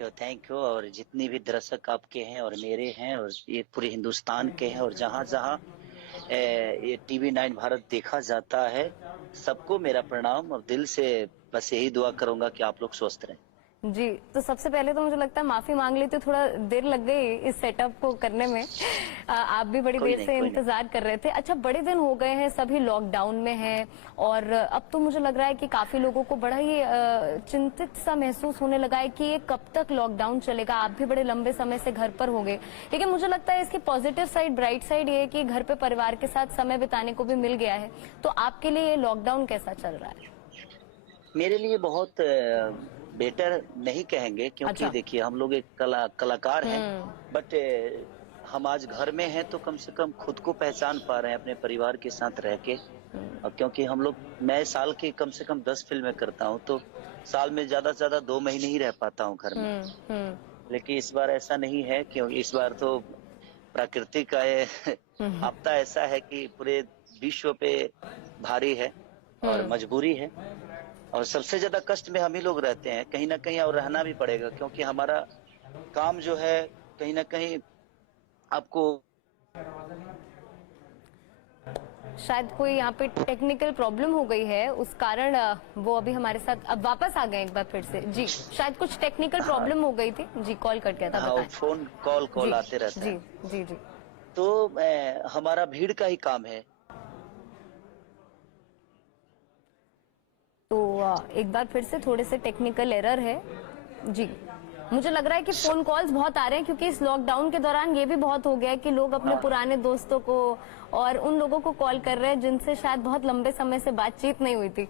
Thank you. और जितनी भी दर्शक आपके हैं और मेरे हैं और ये पूरे हिंदुस्तान के हैं और जहाँ जहाँ ये टीवी 9 भारत देखा जाता है, सबको मेरा प्रणाम। और दिल से बस यही दुआ करूंगा कि आप लोग स्वस्थ रहें। जी, तो सबसे पहले तो मुझे लगता है माफी मांग ली, तो थोड़ा देर लग गई इस सेटअप को करने में। आप भी बड़ी देर से इंतजार कर रहे थे। अच्छा, बड़े दिन हो गए हैं, सभी लॉकडाउन में हैं और अब तो मुझे लग रहा है कि काफी लोगों को बड़ा ही चिंतित सा महसूस होने लगा है कि ये कब तक लॉकडाउन चलेगा। आप भी बड़े लंबे समय से घर पर हो गए, लेकिन मुझे लगता है इसकी पॉजिटिव साइड, ब्राइट साइड ये है कि घर पे परिवार के साथ समय बिताने को भी मिल गया है। तो आपके लिए ये लॉकडाउन कैसा चल रहा है? मेरे लिए बहुत बेटर नहीं कहेंगे, क्योंकि देखिए हम लोग एक कलाकार हैं, बट हम आज घर में हैं तो कम से कम खुद को पहचान पा रहे हैं अपने परिवार के साथ रह के। और क्योंकि मैं साल की कम से कम 10 फिल्में करता हूं, तो साल में ज्यादा से ज्यादा 2 महीने ही रह पाता हूं घर में। लेकिन इस बार ऐसा नहीं है, क्योंकि इस बार तो प्रकृति का आपदा ऐसा है कि पूरे विश्व पे भारी है और मजबूरी है। और सबसे ज्यादा कष्ट में हम ही लोग रहते हैं कहीं ना कहीं, और रहना भी पड़ेगा, क्योंकि हमारा काम जो है कहीं ना कहीं आपको शायद कोई यहाँ पे टेक्निकल प्रॉब्लम हो गई है, उस कारण वो अभी हमारे साथ अब वापस आ गए एक बार फिर से। जी, शायद कुछ टेक्निकल प्रॉब्लम हो गई थी। जी, कॉल कट गया था। बताएं। फोन कॉल आते रहते हैं। जी जी। तो हमारा भीड़ का ही काम है। तो एक बार फिर से थोड़े से टेक्निकल एरर है। जी, मुझे लग रहा है कि फोन कॉल्स बहुत आ रहे हैं, क्योंकि इस लॉकडाउन के दौरान ये भी बहुत हो गया है कि लोग अपने पुराने दोस्तों को और उन लोगों को कॉल कर रहे हैं जिनसे शायद बहुत लंबे समय से बातचीत नहीं हुई थी।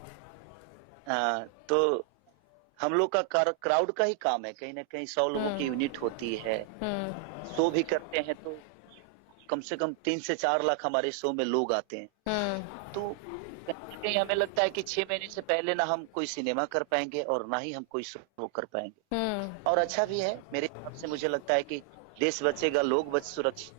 तो हम लोग का क्राउड का ही काम है, कहीं ना कहीं 100 लोगों की यूनिट होती है। शो भी करते हैं तो कम से कम 3 से 4 लाख हमारे शो में लोग आते हैं। तो कहीं हमें लगता है कि 6 महीने से पहले ना हम कोई सिनेमा कर पाएंगे और ना ही हम कोई शो कर पाएंगे। और अच्छा भी है मेरे हिसाब से। मुझे लगता है कि देश बचेगा, लोग सुरक्षित।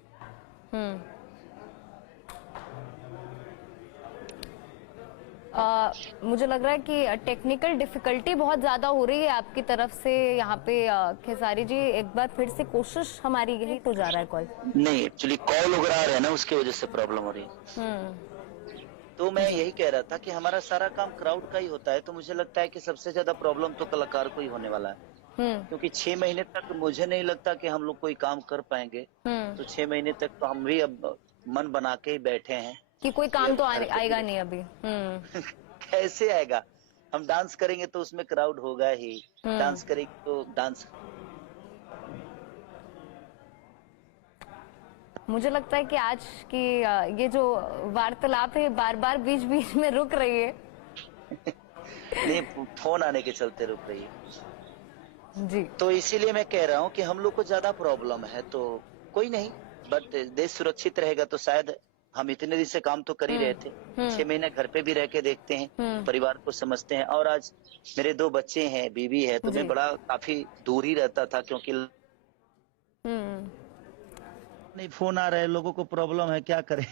मुझे लग रहा है कि टेक्निकल डिफिकल्टी बहुत ज्यादा हो रही है आपकी तरफ से यहाँ पे। खेसारी जी, एक बार फिर से कोशिश हमारी यही तो जा रहा है कॉल। नहीं, एक्चुअली कॉल वगैरह आ रहा है ना, उसकी वजह से प्रॉब्लम हो रही है। तो मैं यही कह रहा था कि हमारा सारा काम क्राउड का ही होता है, तो मुझे लगता है कि सबसे ज्यादा प्रॉब्लम तो कलाकार को ही होने वाला है। क्योंकि 6 महीने तक मुझे नहीं लगता कि हम लोग कोई काम कर पाएंगे। तो 6 महीने तक तो हम भी अब मन बना के ही बैठे हैं कि कोई काम तो आएगा नहीं अभी। कैसे आएगा? हम डांस करेंगे तो उसमें क्राउड होगा ही। डांस करेंगे तो डांस। मुझे लगता है कि आज की ये जो वार्तालाप है बार बार बीच बीच में रुक रही है। नहीं, फोन आने के चलते रुक रही है। जी, तो इसीलिए मैं कह रहा हूँ कि हम लोग को ज्यादा प्रॉब्लम है, तो कोई नहीं, बट देश सुरक्षित रहेगा तो शायद हम इतने दिन से काम तो कर ही रहे थे। 6 महीने घर पे भी रह के देखते हैं, परिवार को समझते हैं। और आज मेरे 2 बच्चे हैं, बीवी है, तो मैं काफी दूर ही रहता था, क्योंकि नहीं फोन आ रहे हैं, लोगों को प्रॉब्लम है, क्या करें।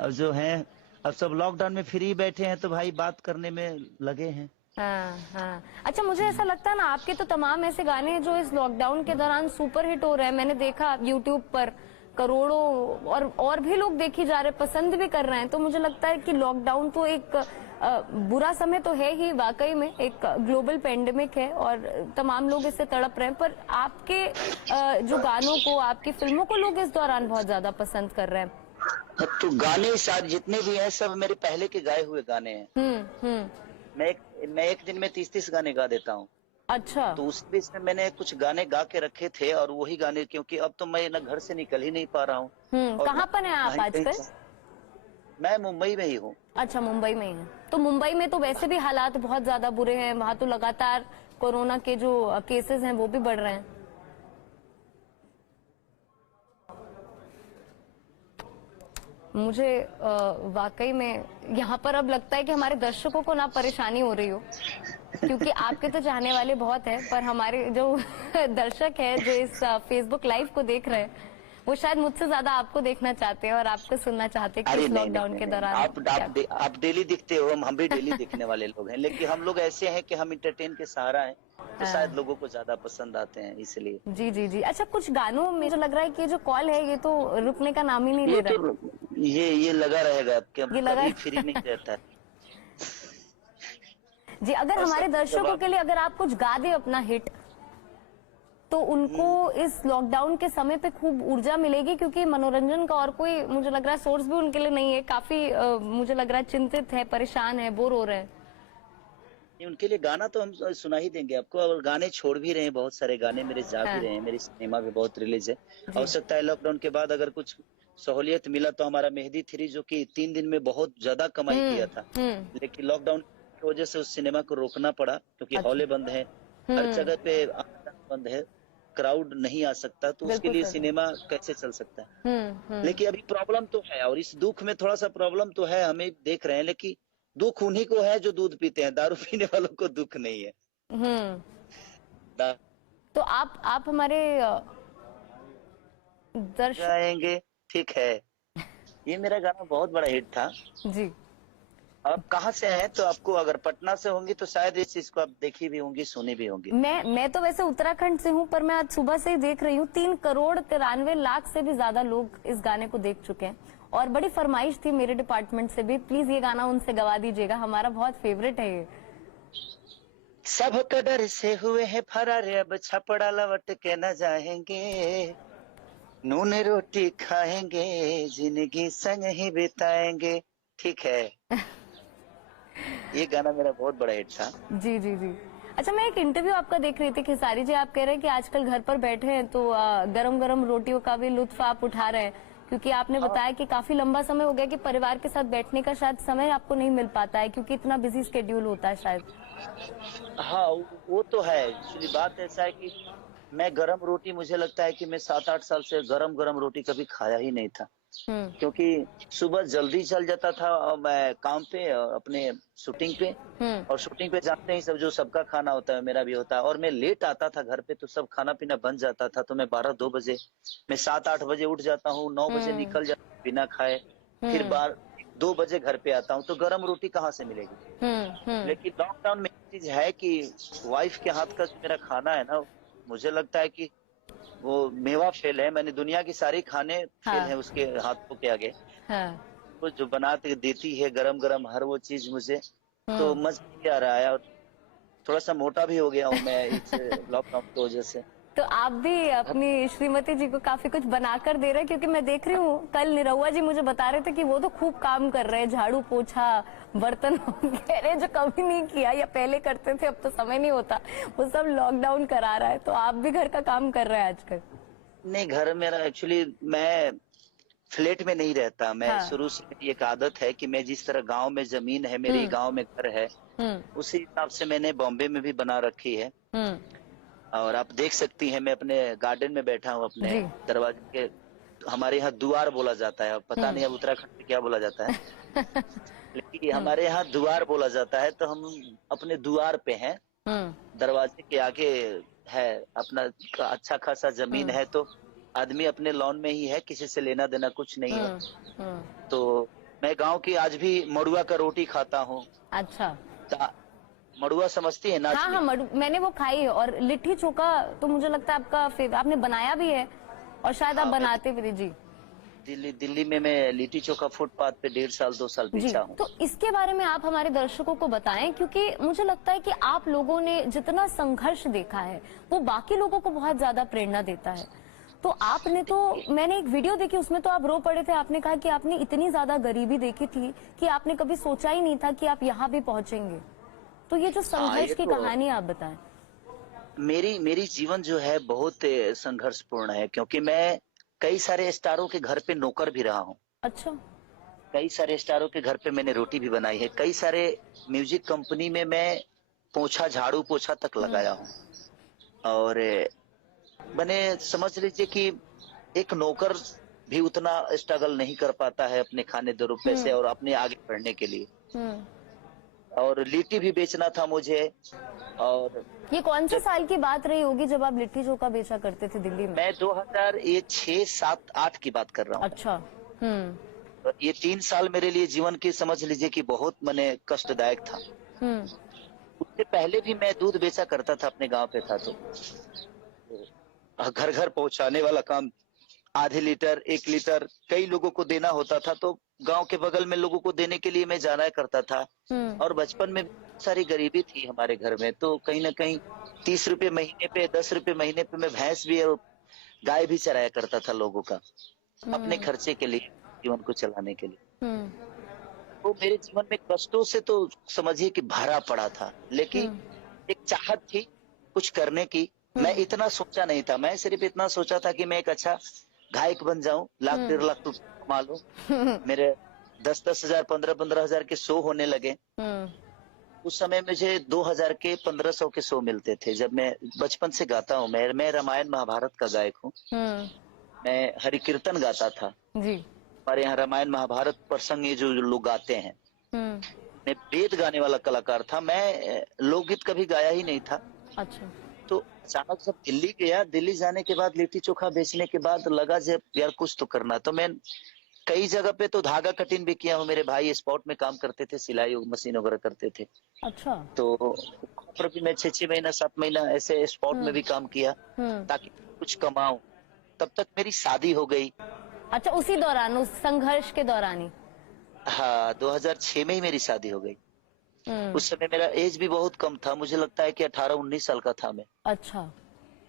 अब जो है, अब सब लॉकडाउन में फ्री बैठे हैं तो भाई बात करने में लगे हैं। हाँ। अच्छा, मुझे ऐसा लगता है ना, आपके तो तमाम ऐसे गाने जो इस लॉकडाउन के दौरान सुपर हिट हो रहे हैं। मैंने देखा यूट्यूब पर करोड़ों और भी लोग देखी जा रहे, पसंद भी कर रहे हैं। तो मुझे लगता है कि लॉकडाउन तो एक बुरा समय तो है ही, वाकई में एक ग्लोबल पेंडेमिक है और तमाम लोग इससे तड़प रहे हैं। पर आपके जो गानों को, आपकी फिल्मों को लोग इस दौरान बहुत ज्यादा पसंद कर रहे हैं। तो गाने सारे जितने भी हैं सब मेरे पहले के गाए हुए गाने हैं। मैं एक दिन में 30 गाने गा देता हूँ। अच्छा। तो उस बीच में मैंने कुछ गाने गा के रखे थे, और वही गाने, क्योंकि अब तो मैं ना घर से निकल ही नहीं पा रहा हूँ। कहाँ पर हैं आप आजकल? मैं मुंबई में ही हूँ। अच्छा, मुंबई में ही है। तो मुंबई में तो वैसे भी हालात बहुत ज्यादा बुरे हैं, वहाँ तो लगातार कोरोना के जो केसेस हैं वो भी बढ़ रहे हैं। मुझे वाकई में यहाँ पर अब लगता है कि हमारे दर्शकों को ना परेशानी हो रही हो, क्योंकि आपके तो चाहने वाले बहुत हैं, पर हमारे जो दर्शक हैं जो इस फेसबुक लाइव को देख रहे हैं, वो शायद मुझसे ज्यादा आपको देखना चाहते हैं और आपको सुनना चाहते हैं कि अरे इस नहीं लॉकडाउन नहीं के नहीं, दौरान आप डेली दिखते हो, हम भी डेली दिखने वाले लोग हैं, लेकिन हम लोग ऐसे हैं कि हम इंटरटेन के सहारा हैं, तो हाँ। शायद लोगों को ज्यादा पसंद आते हैं इसलिए। जी जी जी। अच्छा, कुछ गानों में जो लग रहा है कि ये जो कॉल है ये तो रुकने का नाम ही नहीं ले ये रहा है। तो ये लगा रहेगा, ये लगा कभी फ्री नहीं रहता है। जी, अगर और हमारे सब जब दर्शकों आप के लिए अगर आप कुछ गा दे अपना हिट, तो उनको इस लॉकडाउन के समय पे खूब ऊर्जा मिलेगी, क्योंकि मनोरंजन का और कोई मुझे लग रहा है सोर्स भी उनके लिए नहीं है। काफी मुझे लग रहा है चिंतित है, परेशान है, बोर हो रहे हैं। उनके लिए गाना तो हम सुना ही देंगे आपको, और गाने छोड़ भी रहे हैं, बहुत सारे गाने मेरे जा भी हाँ। रहे हैं, मेरी सिनेमा भी बहुत रिलीज है। हो जी। सकता है लॉकडाउन के बाद अगर कुछ सहूलियत मिला तो हमारा मेहंदी 3 जो कि 3 दिन में बहुत ज्यादा कमाई किया था, लेकिन लॉकडाउन की वजह से उस सिनेमा को रोकना पड़ा, क्योंकि अच्छा। हॉलें बंद है, हर जगह पे आना बंद है, क्राउड नहीं आ सकता, तो उसके बिल्कुल लिए सर। सिनेमा कैसे चल सकता है। लेकिन अभी प्रॉब्लम तो है, और इस दुख में थोड़ा सा प्रॉब्लम तो है, हमें देख रहे हैं, लेकिन दुख उन्हीं को है जो दूध पीते हैं, दारू पीने वालों को दुख नहीं है। हम्म। दा- तो आप हमारे दर्शक। जाएंगे, ठीक है। ये मेरा गाना बहुत बड़ा हिट था। जी। आप कहाँ से हैं? तो आपको अगर पटना से होंगी तो शायद इस चीज को आप देखी भी होंगी, सुनी भी होंगी। मैं तो वैसे उत्तराखंड से हूँ, पर मैं आज सुबह से ही देख रही हूँ 3 करोड़ 93 लाख से भी ज्यादा लोग इस गाने को देख चुके हैं, और बड़ी फरमाइश थी मेरे डिपार्टमेंट से भी, प्लीज ये गाना उनसे गवा दीजिएगा, हमारा बहुत फेवरेट है ये। सब कदर से हुए हैं फरार, अब छपड़ा लौट के न जाएंगे, नून रोटी खाएंगे, जिंदगी संग ही बिताएंगे, ठीक है। ये गाना मेरा बहुत बड़ा हिट था। जी जी जी। अच्छा, मैं एक इंटरव्यू आपका देख रही थी खेसारी जी, आप कह रहे हैं कि आजकल घर पर बैठे हैं तो गरम गरम रोटियों का भी लुत्फ आप उठा रहे हैं, क्योंकि आपने बताया कि काफी लंबा समय हो गया कि परिवार के साथ बैठने का शायद समय आपको नहीं मिल पाता है, क्योंकि इतना बिजी स्केड्यूल होता है शायद। हाँ, वो तो है। एक्चुअली बात ऐसा है कि मैं गरम रोटी, मुझे लगता है कि मैं 7-8 साल से गरम गरम रोटी कभी खाया ही नहीं था, क्योंकि सुबह जल्दी चल जाता था और मैं काम पे, अपने शूटिंग पे, और शूटिंग पे जाते ही सब जो सबका खाना होता है मेरा भी होता है, और मैं लेट आता था घर पे तो सब खाना पीना बन जाता था, तो मैं 12-2 बजे, मैं 7-8 बजे उठ जाता हूँ, 9 बजे निकल जाता हूँ बिना खाए, फिर 2 बजे घर पे आता हूँ, तो गरम रोटी कहाँ से मिलेगी। लेकिन लॉकडाउन में एक चीज है कि वाइफ के हाथ का जो मेरा खाना है ना, मुझे लगता है कि वो मेवा फेल है, मैंने दुनिया की सारी खाने फेल है उसके हाथों के आगे। वो जो बना के देती है गरम गरम हर वो चीज मुझे, तो मजा भी आ रहा है, और थोड़ा सा मोटा भी हो गया हूँ मैं इस लॉकडाउन की वजह से। तो आप भी अपनी श्रीमती जी को काफी कुछ बनाकर दे रहे हैं, क्योंकि मैं देख रही हूँ कल निरहुआ जी मुझे बता रहे थे कि वो तो खूब काम कर रहे हैं, झाड़ू पोछा बर्तन कह रहे जो कभी नहीं किया या पहले करते थे, अब तो समय नहीं होता, वो सब लॉकडाउन करा रहा है। तो आप भी घर का काम कर रहे हैं आजकल? नहीं, घर मेरा एक्चुअली, मैं फ्लैट में नहीं रहता, मैं शुरू से मेरी एक आदत है कि मैं जिस तरह गांव में जमीन है मेरी, गांव में घर है, उसी हिसाब से मैंने बॉम्बे में भी बना रखी है। और आप देख सकती हैं मैं अपने गार्डन में बैठा हूँ, अपने दरवाजे के, हमारे यहाँ दुआर बोला जाता है, पता नहीं अब उत्तराखंड में क्या बोला जाता है, लेकिन हमारे यहाँ दुआर बोला जाता है, तो हम अपने दुआर पे हैं, दरवाजे के आगे है, अपना अच्छा खासा जमीन है, तो आदमी अपने लॉन में ही है, किसी से लेना देना कुछ नहीं है। तो मैं गांव की आज भी मड़ुआ का रोटी खाता हूँ। अच्छा, मड़ुआ समझती है ना? हाँ, मैंने वो खाई है, और लिट्टी चोखा तो मुझे लगता है आपका आपने बनाया भी है, और शायद आप बनाते भी थे। जी, दिल्ली में मैं लिट्टी चोखा फुटपाथ पे 1.5 साल 2 साल बेचा हूँ। तो इसके बारे में आप हमारे दर्शकों को बताएं, क्योंकि मुझे लगता है कि आप लोगों ने जितना संघर्ष देखा है वो बाकी लोगों को बहुत ज्यादा प्रेरणा देता है। तो आपने तो, मैंने एक वीडियो देखी उसमें तो आप रो पड़े थे, आपने कहा कि आपने इतनी ज्यादा गरीबी देखी थी कि आपने कभी सोचा ही नहीं था कि आप यहाँ भी पहुंचेंगे। तो ये जो संघर्ष की कहानी आप बताएं। मेरी जीवन जो है बहुत संघर्षपूर्ण है, क्योंकि मैं कई सारे स्टारों के घर पे नौकर भी रहा हूँ। अच्छा। कई सारे स्टारों के घर पे मैंने रोटी भी बनाई है, कई सारे म्यूजिक कंपनी में मैं झाड़ू पोछा तक लगाया हूँ, और मैंने समझ लीजिए कि एक नौकर भी उतना स्ट्रगल नहीं कर पाता है अपने खाने 2 रुपए से और अपने आगे बढ़ने के लिए। और लिट्टी भी बेचना था मुझे। और ये कौन से साल की बात रही होगी जब आप लिट्टी चोखा बेचा करते थे दिल्ली में? मैं 2006, 7, 8 की बात कर रहा हूँ। अच्छा। ये 3 साल मेरे लिए जीवन की समझ लीजिए कि बहुत मने कष्टदायक था। उससे पहले भी मैं दूध बेचा करता था, अपने गांव पे था तो घर घर पहुंचाने वाला काम, आधे लीटर 1 लीटर कई लोगों को देना होता था, तो गांव के बगल में लोगों को देने के लिए मैं जाना करता था। और बचपन में सारी गरीबी थी हमारे घर में, तो कहीं ना कहीं 30 रुपए महीने पे, 10 रुपए महीने पे मैं भैंस भी और गाय भी चराया करता था लोगों का, अपने खर्चे के लिए, जीवन को चलाने के लिए। तो मेरे जीवन में कष्टों से तो समझिए कि भरा पड़ा था, लेकिन एक चाहत थी कुछ करने की। मैं इतना सोचा नहीं था, मैं सिर्फ इतना सोचा था कि मैं एक अच्छा गायक बन जाऊं, 1 लाख 1.5 लाख रुपए कमा लूं। मेरे 10-10 हजार, 15-15 हजार के शो होने लगे। उस समय मुझे 2000 के, 1500 के शो मिलते थे। जब मैं बचपन से गाता हूँ, मैं रामायण महाभारत का गायक हूँ। मैं हरि कीर्तन गाता था जी। हमारे यहाँ रामायण महाभारत प्रसंग ये जो लोग गाते हैं, मैं वेद गाने वाला कलाकार था। मैं लोकगीत कभी गाया ही नहीं था। अच्छा। तो अचानक जब दिल्ली गया, दिल्ली जाने के बाद लिट्टी चोखा बेचने के बाद लगा जब यार कुछ तो करना। तो मैं कई जगह पे तो धागा कटिंग भी किया हूँ। मेरे भाई स्पॉट में काम करते थे, सिलाई मशीन वगैरह करते थे। अच्छा। तो पर भी मैं 6 महीना 7 महीना ऐसे स्पॉट में भी काम किया ताकि कुछ कमाऊं। तब तक मेरी शादी हो गई। अच्छा, उसी दौरान, उस संघर्ष के दौरान ही? हाँ, 2006 में ही मेरी शादी हो गई। उस समय मेरा एज भी बहुत कम था, मुझे लगता है कि 18-19 साल का था मैं। अच्छा।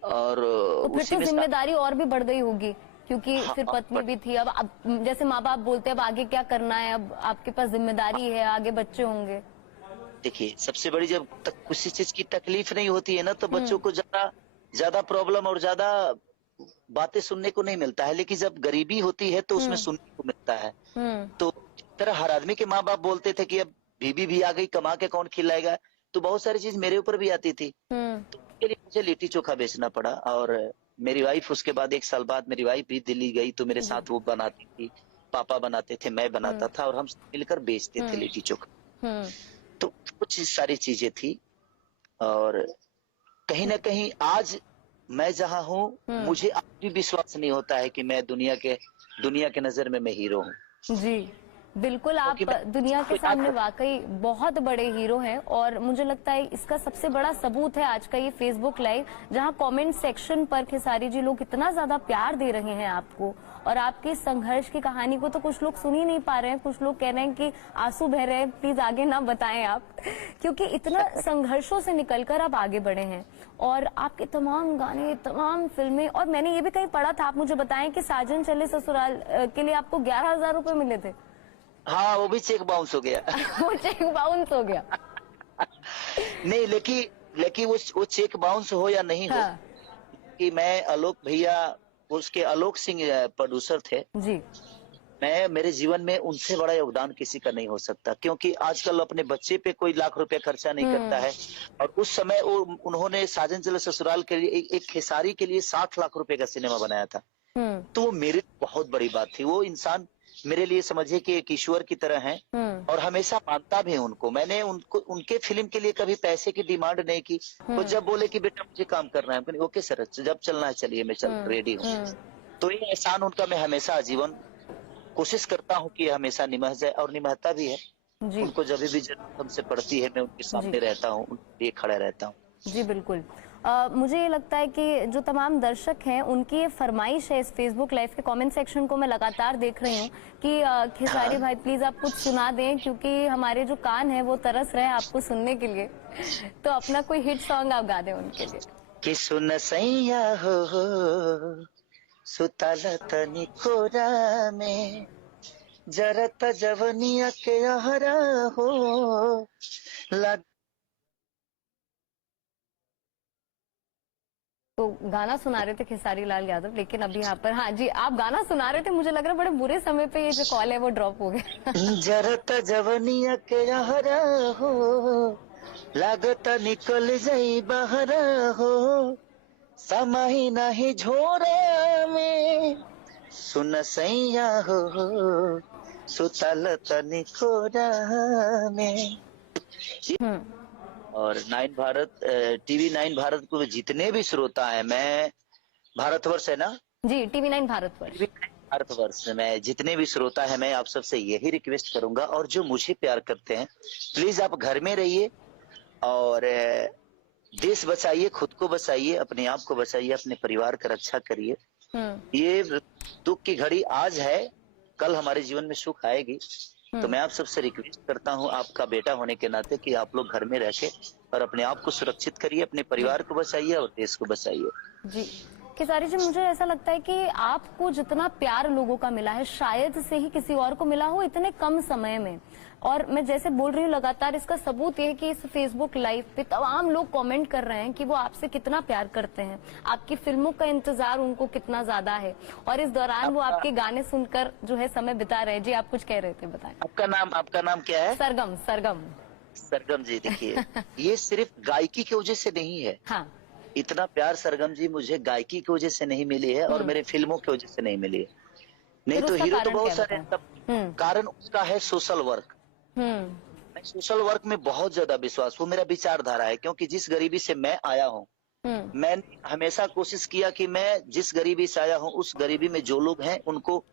और तो फिर तो जिम्मेदारी और भी बढ़ गई होगी, क्योंकि फिर पत्नी भी थी। अब जैसे माँ बाप बोलते हैं अब आगे क्या करना है, अब आपके पास जिम्मेदारी है, आगे बच्चे होंगे। देखिए, सबसे बड़ी जब तक किसी चीज की तकलीफ नहीं होती है ना, तो बच्चों को ज्यादा प्रॉब्लम और ज्यादा बातें सुनने को नहीं मिलता है। लेकिन जब गरीबी होती है तो उसमें सुनने को मिलता है। तो तरह हर आदमी के माँ बाप बोलते थे कि अब बीबी भी आ गई, कमा के कौन खिलाएगा, तो बहुत सारी चीज मेरे ऊपर भी आती थी। तो उसके लिए मुझे लिट्टी चोखा बेचना पड़ा। और मेरी वाइफ उसके बाद 1 साल बाद मेरी वाइफ भी दिल्ली गई, तो मेरे साथ वो बनाती थी, पापा बनाते थे, मैं बनाता था, और हम मिलकर बेचते थे लिट्टी चोखा। तो कुछ सारी चीजें थी। और कहीं ना कहीं आज मैं जहाँ हूँ, मुझे आज भी विश्वास नहीं होता है कि मैं दुनिया के नजर में मैं हीरो हूँ। जी बिल्कुल, आप दुनिया के सामने वाकई बहुत बड़े हीरो हैं। और मुझे लगता है इसका सबसे बड़ा सबूत है आज का ये फेसबुक लाइव, जहां कमेंट सेक्शन पर खेसारी जी लोग इतना ज्यादा प्यार दे रहे हैं आपको, और आपकी संघर्ष की कहानी को तो कुछ लोग सुन ही नहीं पा रहे हैं। कुछ लोग कह रहे हैं कि आंसू बह रहे हैं, प्लीज आगे ना बताएं आप, क्योंकि इतना संघर्षों से निकलकर आप आगे बढ़े हैं। और आपके तमाम गाने, तमाम फिल्में, और मैंने ये भी कहीं पढ़ा था, आप मुझे बताएं कि साजन चले ससुराल के लिए आपको 11,000 रुपए मिले थे। हाँ, वो भी चेक बाउंस हो गया। वो चेक बाउंस हो गया। नहीं, लेकिन वो चेक बाउंस हो या नहीं हो, कि मैं आलोक भैया, उसके आलोक सिंह प्रोड्यूसर थे जी। मेरे जीवन में उनसे बड़ा योगदान किसी का नहीं हो सकता, क्योंकि आजकल अपने बच्चे पे कोई लाख रुपए खर्चा नहीं करता है। और उस समय उन्होंने साजन चले ससुराल के लिए एक खेसारी के लिए 60 लाख रुपए का सिनेमा बनाया था। तो वो मेरे बहुत बड़ी बात थी। वो इंसान मेरे लिए समझिए कि एक ईश्वर की तरह हैं, और हमेशा मानता भी उनको। मैंने उनके फिल्म के लिए कभी पैसे की डिमांड नहीं की। वो जब बोले कि बेटा मुझे काम करना है, ओके सर, जब चलना है चलिए, मैं रेडी हूँ। तो ये एहसान उनका मैं हमेशा आजीवन कोशिश करता हूँ कि हमेशा निमह जाए, और निमहता भी है। उनको जब भी जरूरत हमसे पड़ती है, मैं उनके सामने रहता हूँ, उनके लिए खड़ा रहता हूँ। जी बिल्कुल। मुझे ये लगता है कि जो तमाम दर्शक हैं, उनकी ये फरमाइश है, इस फेसबुक लाइव के कमेंट सेक्शन को मैं लगातार देख रही हूँ कि खेसारी भाई प्लीज आप कुछ सुना दें, क्योंकि हमारे जो कान है वो तरस रहे हैं आपको सुनने के लिए। तो अपना कोई हिट सॉन्ग आप गा दें उनके लिए। कि सुन सैया हो सुतल तनी कोरा में, जरत जवनिया के आहरा हो लग। तो गाना सुना रहे थे खेसारी लाल यादव, लेकिन अभी यहाँ पर, हाँ जी, आप गाना सुना रहे थे, मुझे लग रहा है बड़े बुरे समय पे ये जो कॉल है वो ड्रॉप हो गया। जरत जवनिया के आहरा हो लागत निकल जाई बाहर हो, समाही नहीं झोरा में, सुन सैया हो सुतल तनी कोरा में। और 9 भारत, टीवी 9 भारत को जितने भी श्रोता है, मैं भारतवर्ष है ना जी, टीवी 9 भारतवर्ष, भारतवर्ष में जितने भी श्रोता है, मैं आप सबसे यही रिक्वेस्ट करूंगा, और जो मुझे प्यार करते हैं, प्लीज आप घर में रहिए और देश बचाइए, खुद को बचाइए, अपने आप को बचाइए, अपने परिवार का रक्षा करिए। ये दुख की घड़ी आज है, कल हमारे जीवन में सुख आएगी। तो मैं आप सबसे रिक्वेस्ट करता हूँ, आपका बेटा होने के नाते, कि आप लोग घर में रह के और अपने आप को सुरक्षित करिए, अपने परिवार को बचाइए और देश को बचाइए। जी खेसारी जी, मुझे ऐसा लगता है कि आपको जितना प्यार लोगों का मिला है, शायद से ही किसी और को मिला हो इतने कम समय में। और मैं जैसे बोल रही हूँ लगातार, इसका सबूत ये है कि इस फेसबुक लाइव पे तमाम लोग कमेंट कर रहे हैं कि वो आपसे कितना प्यार करते हैं, आपकी फिल्मों का इंतजार उनको कितना ज्यादा है, और इस दौरान वो आपके गाने सुनकर जो है समय बिता रहे हैं। जी, आप कुछ कह रहे थे, बताएं। आपका नाम क्या है? सरगम। सरगम। सरगम जी, देखिए ये सिर्फ गायकी की वजह से नहीं है। हाँ। इतना प्यार सरगम जी मुझे गायकी की वजह से नहीं मिली है और मेरे फिल्मों की वजह से नहीं मिली है। नहीं तो हीरो तो बहुत सारे हैं, तब कारण उसका है सोशल वर्क। मैं सोशल वर्क में बहुत ज्यादा विश्वास, वो मेरा विचारधारा है, क्योंकि जिस गरीबी से मैं आया हूँ, मैंने हमेशा कोशिश किया कि मैं जिस गरीबी से आया हूँ, उस गरीबी में जो लोग हैं उनको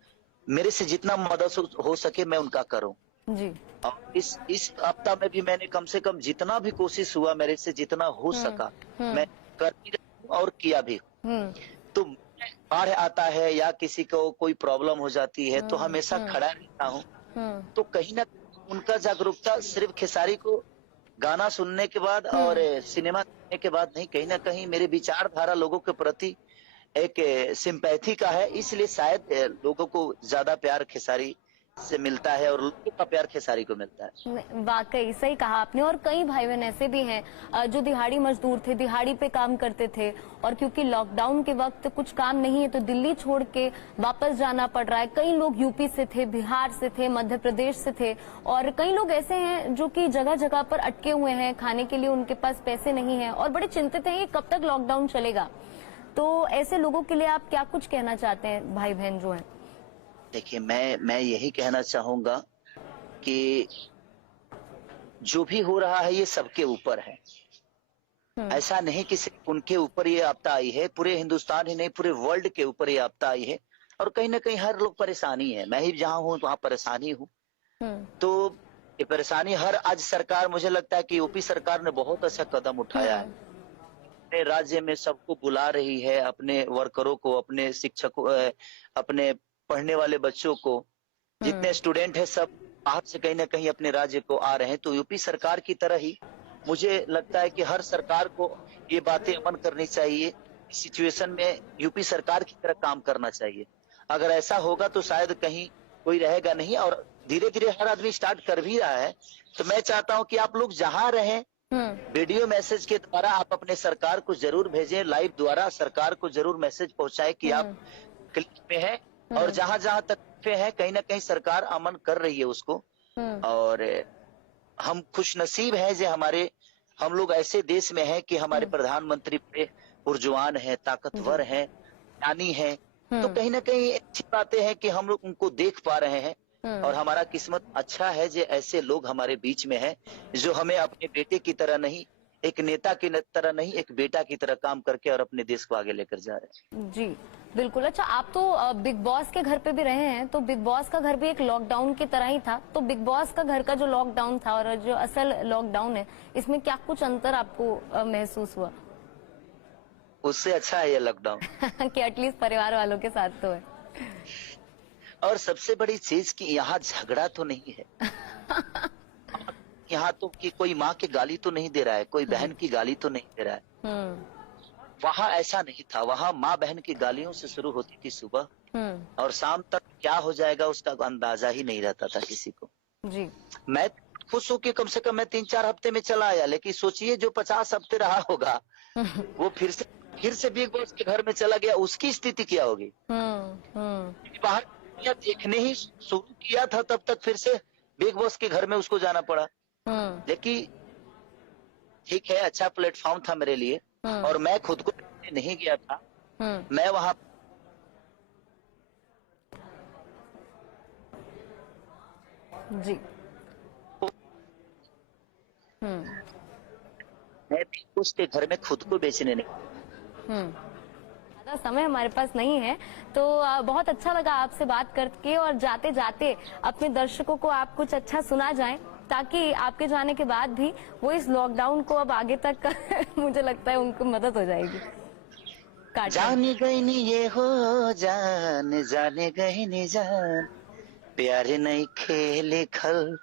मेरे से जितना मदद हो सके मैं उनका करूँ। जी। और इस हफ्ता में भी मैंने कम से कम जितना भी कोशिश हुआ, मेरे से जितना हो सका मैं कर भी रहा हूं और किया भी। तो बाढ़ आता है या किसी को कोई प्रॉब्लम हो जाती है तो हमेशा खड़ा रहता हूँ। तो कहीं ना उनका जागरूकता सिर्फ खेसारी को गाना सुनने के बाद और सिनेमा देखने के बाद नहीं, कहीं ना कहीं मेरे विचारधारा लोगों के प्रति एक सिंपैथी का है, इसलिए शायद लोगों को ज्यादा प्यार खेसारी से मिलता है और लोगों का प्यार खेसारी को मिलता है। वाकई सही कहा आपने। और कई भाई बहन ऐसे भी हैं जो दिहाड़ी मजदूर थे, दिहाड़ी पे काम करते थे, और क्योंकि लॉकडाउन के वक्त कुछ काम नहीं है तो दिल्ली छोड़ के वापस जाना पड़ रहा है। कई लोग यूपी से थे, बिहार से थे, मध्य प्रदेश से थे, और कई लोग ऐसे हैं जो कि जगह जगह पर अटके हुए हैं, खाने के लिए उनके पास पैसे नहीं है और बड़े चिंतित हैं कि कब तक लॉकडाउन चलेगा। तो ऐसे लोगों के लिए आप क्या कुछ कहना चाहते हैं, भाई बहन जो हैं? देखिए, मैं यही कहना चाहूंगा कि जो भी हो रहा है ये सबके ऊपर है। ऐसा नहीं कि सिर्फ उनके ऊपर ये आपदा आई है, पूरे हिंदुस्तान ही नहीं पूरे वर्ल्ड के ऊपर ये आपदा आई है, और कहीं ना कहीं हर लोग परेशानी है। मैं ही जहाँ हूँ वहाँ परेशानी हूँ। तो ये परेशानी हर आज सरकार, मुझे लगता है कि यूपी सरकार ने बहुत अच्छा कदम उठाया है। अपने राज्य में सबको बुला रही है, अपने वर्करों को, अपने शिक्षकों, अपने पढ़ने वाले बच्चों को, जितने स्टूडेंट हैं सब बाहर से कहीं ना कहीं अपने राज्य को आ रहे हैं। तो यूपी सरकार की तरह ही मुझे लगता है कि हर सरकार को ये बातें अमल करनी चाहिए। सिचुएशन में यूपी सरकार की तरह काम करना चाहिए। अगर ऐसा होगा तो शायद कहीं कोई रहेगा नहीं, और धीरे धीरे हर आदमी स्टार्ट कर भी रहा है। तो मैं चाहता हूँ कि आप लोग जहाँ रहें, वीडियो मैसेज के द्वारा आप अपने सरकार को जरूर भेजें, लाइव द्वारा सरकार को जरूर मैसेज पहुंचाएं कि आप क्लिक में हैं, और जहां जहां तक है कहीं ना कहीं सरकार अमन कर रही है उसको। और हम खुशनसीब हैं जो हम लोग ऐसे देश में हैं कि हमारे प्रधानमंत्री बड़े ऊर्जवान हैं, ताकतवर हैं, ज्ञानी हैं। तो कहीं ना कहीं अच्छी बातें हैं कि हम लोग उनको देख पा रहे हैं, और हमारा किस्मत अच्छा है जो ऐसे लोग हमारे बीच में हैं, जो हमें अपने बेटे की तरह नहीं, एक नेता की तरह नहीं, एक बेटा की तरह काम करके और अपने देश को आगे लेकर जा रहे हैं। जी बिल्कुल। अच्छा, आप तो बिग बॉस के घर पे भी रहे हैं, तो बिग बॉस का घर भी एक लॉकडाउन की तरह ही था। तो बिग बॉस का घर का जो लॉकडाउन था और जो असल लॉकडाउन है, इसमें क्या कुछ अंतर आपको महसूस हुआ? उससे अच्छा है ये लॉकडाउन कि एटलीस्ट परिवार वालों के साथ तो है। और सबसे बड़ी चीज कि यहाँ झगड़ा तो नहीं है। यहाँ तो कि कोई माँ की गाली तो नहीं दे रहा है, कोई बहन की गाली तो नहीं दे रहा है। वहाँ ऐसा नहीं था। वहाँ माँ बहन की गालियों से शुरू होती थी सुबह, और शाम तक क्या हो जाएगा उसका अंदाजा ही नहीं रहता था किसी को। जी। मैं खुश हूँ कि कम से कम मैं 3-4 हफ्ते में चला आया, लेकिन सोचिए जो 50 हफ्ते रहा होगा वो फिर से बिग बॉस के घर में चला गया, उसकी स्थिति क्या होगी? बाहर देखने ही शुरू किया था तब तक फिर से बिग बॉस के घर में उसको जाना पड़ा। लेकिन ठीक है, अच्छा प्लेटफॉर्म था मेरे लिए, और मैं खुद को नहीं गया था। मैं वहां जी मैं भी उसके घर में खुद को बेचने नहीं। ज्यादा समय हमारे पास नहीं है, तो बहुत अच्छा लगा आपसे बात करके। और जाते जाते अपने दर्शकों को आप कुछ अच्छा सुना जाएं, ताकि आपके जाने के बाद भी वो इस लॉकडाउन को अब आगे तक मुझे लगता है उनको मदद हो जाएगी। जाने गई नी ये हो जान, जाने गई नी जान, प्यारे नहीं खेले खल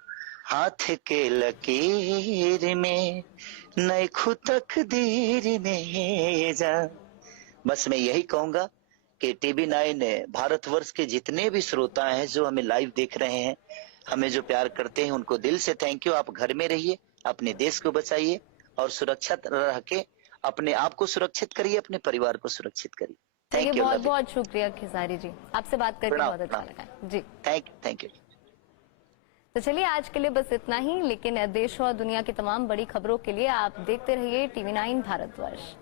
हाथ के लकीर में, नई खुद तकदीर में जान। बस मैं यही कहूंगा कि TV9 भारतवर्ष के जितने भी श्रोता हैं जो हमें लाइव देख रहे हैं, हमें जो प्यार करते हैं, उनको दिल से थैंक यू। आप घर में रहिए, अपने देश को बचाइए और सुरक्षित रह के अपने आप को सुरक्षित करिए, अपने परिवार को सुरक्षित करिए। Thank you. बहुत बहुत शुक्रिया खेसारी जी, आपसे बात करके बहुत अच्छा लगा जी। Thank you. तो चलिए आज के लिए बस इतना ही, लेकिन देश और दुनिया की तमाम बड़ी खबरों के लिए आप देखते रहिए TV9 भारतवर्ष।